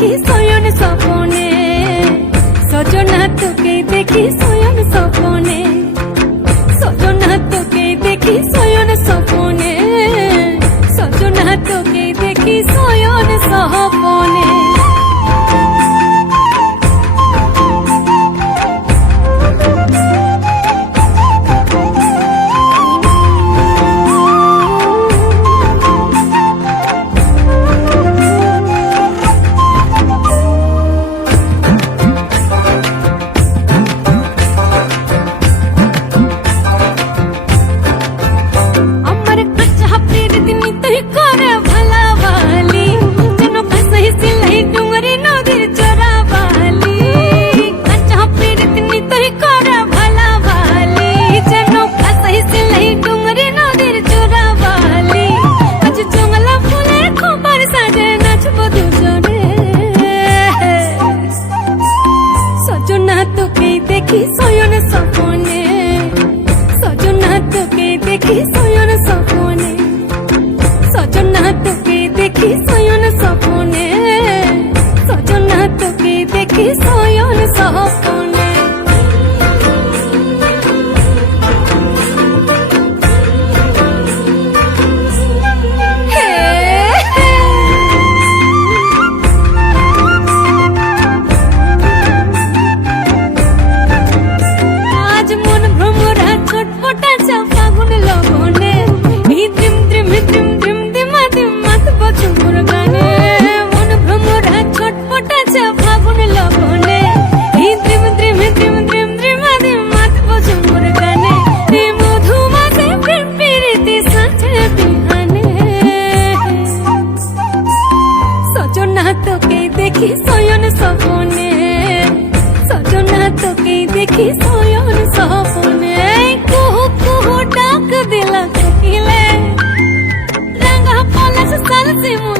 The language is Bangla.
দেখি স্বয়ন স্বপনে। সজনা তোকে দেখি স্বয়ন স্বপনে। সজনা তোকে দেখি স্বয়ন স্বপনে। সজনা তোকে দেখি স্বয়ন স্বপনে। की सोया ने साफ দেখি সয়ন সপনে সজনা তোকে দেখি সয়ন সপনে কুহু কুহু ডাক দিলা চকিলে রাঙা পলাশ সারসি মু